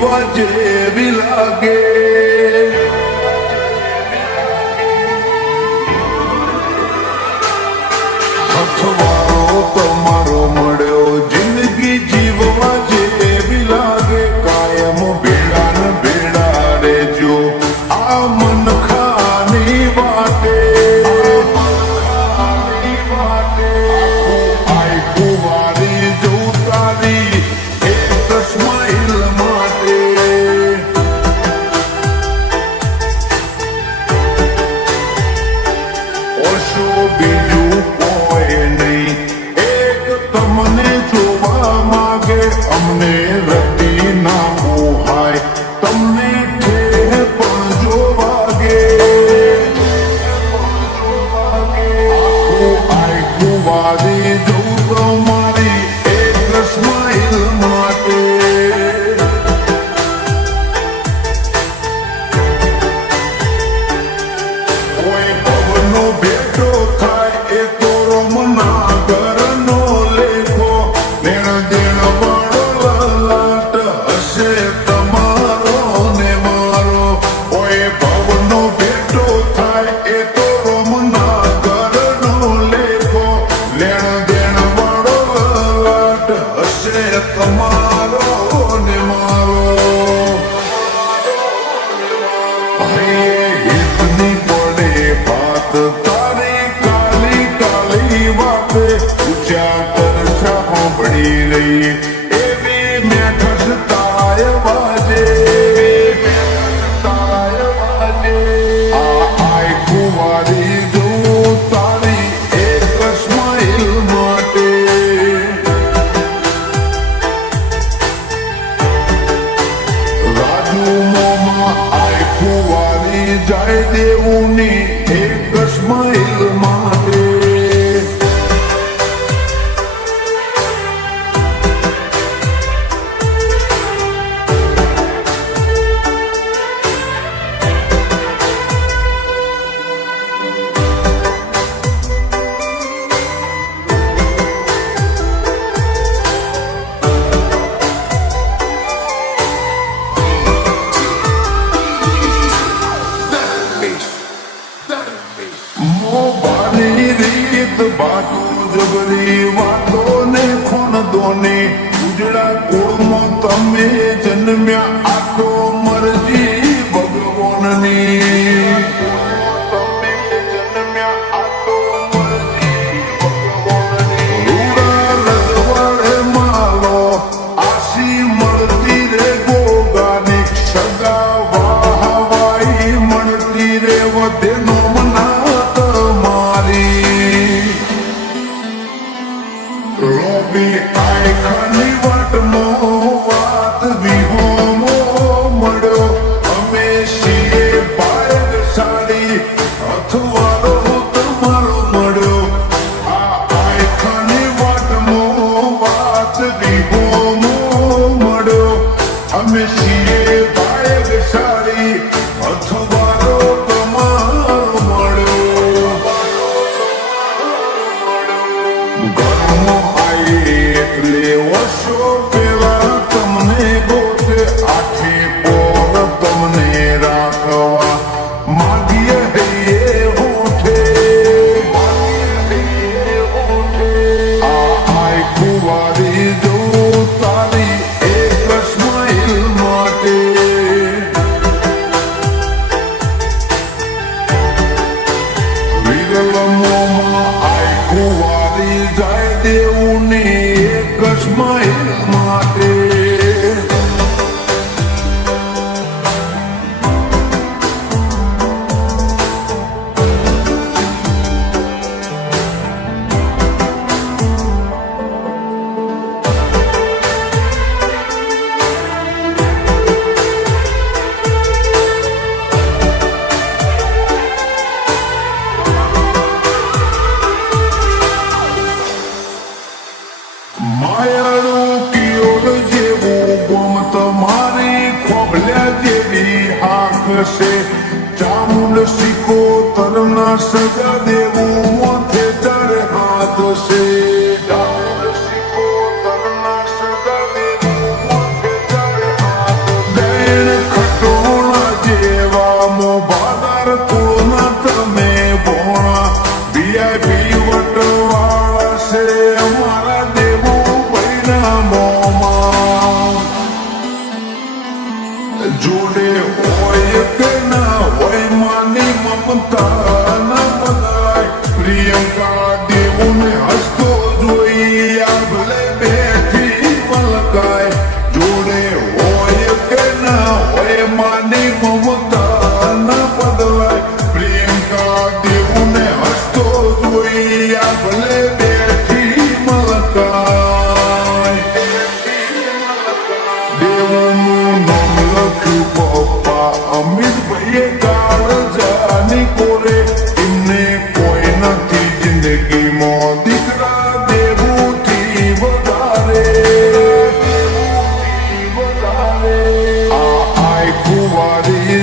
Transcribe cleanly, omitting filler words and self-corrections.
જીવવા જેવી લાગે. હથવારો તમારો મળ્યો જિંદગી જીવવા જેવી લાગે. કાયમ ભેડા ને ભેડા રેજો આ મન ખાની વાટે. આઈ કુવારી જવું તારી એક સ્માઈલ માટે. ઓશો બીજું કોઈ નહીં, એક તમને જોવા માગે. અમને રતી ના મોહાય, તમને ઠેર પણ જોવાગે. આઈ કુવારી જવું તમારી એક સ્માઈલ માટે. કોઈ પવનનો ભેટો થાય એ તો રોમના ઘરનો લેખો. લેણ દેણ વાળો લાટ હશે તમારો ને મારો. કોઈ પવનનો ભેટો થાય એ તો રોમના ઘરનો લેખો. લેણ દેણ વાળો લાટ હશે તમારો ને મારો. હિતની પડે વાત તારી કાલી કાલી વાતે. ઊંચા કરશા સાંભળી રહી એવી મેઠસ તાય વાજે. આઈ કુવારી જોઉં તારી એક સ્માઈલ માટે. રાજુ મોમાં આઈ કુવારી જાય દેવું ની એક સ્માઈલ માટે. મોબાની રીત બાતું જબરી વાતો ને ખોન દોની. ઉજળા કુળમાં તમે જન્મ્યા આ તો મરજી ભગવાનની. તમે જન્મ્યા આ તો મરજી ભગવાનની. રૂડા રજવાડે માલો આશી મળતી રે ગોગાની. સગા વાહવાઈ મળતી રે વધેનો લોબી આઈ ખાની વાટનો વાત વિહોમો મળ્યો. અમે છીએ પાયગ સાડી અથવારો તમારો મળ્યો. આ આઈ ખાની વાટનો વાત વિહોમો મળ્યો. અમે છીએ પાયગ સાડી અથવારો તમારો મળ્યો. ઘરમાં એટલે વર્ષો પેલા તમને ગોતે આખે પોર તમને રાખવા માગીએ હૈયે હોઠે. આઈ કુવારી જોઉં તારી એક સ્માઈલ માટે. વિરલમોમાં આઈ કુવારી જાય દેવું ની એક સ્માઈલ માટે. માયાળું કિયોડ જેવું ગોમ તમારી ખોભલ્યા જેવી આંખ છે. ચામુંડ સિક્કો તરના સજા દેવું મોથે ચડે હાથ છે. ચામુંડ સિક્કો તરના સજા દેવું મોથે ચડે હાથ. જોડે હોય કે ના હોય માની મમતા ના બધાય પ્રિયંકા દેવુને હસતો જોઈ આ ભલે બેઠી મલકાય જોડે હોય કે ના હોય માની મમતા ના બદલાય પ્રિયંકા દેવુને હસતો જોઈ આ ભલે બેઠી મલકાય દેવનું નામ લખ્યું પપ્પા અમિતભાઈએ કાળજાની કોરે એમને કોઈ નથી જિંદગીમાં દીકરા દેવુથી વધારે આ આય કુંવારી